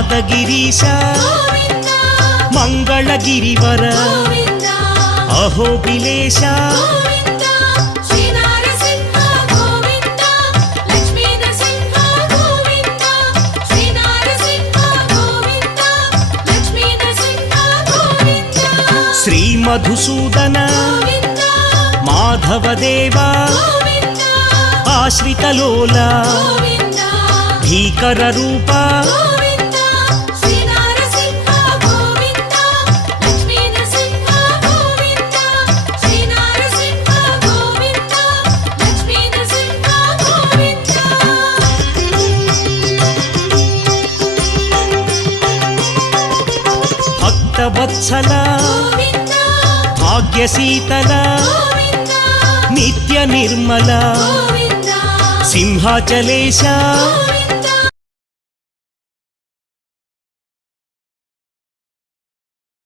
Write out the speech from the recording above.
యాదగిరీశ మంగళగిరివర అహోబిలేశ శ్రీ మధుసూదన మాధవదేవా ఆశ్రితలోల భీకర రూప భక్తవత్సల భాగ్యశీతల నిత్య నిర్మల సింహాచలేశ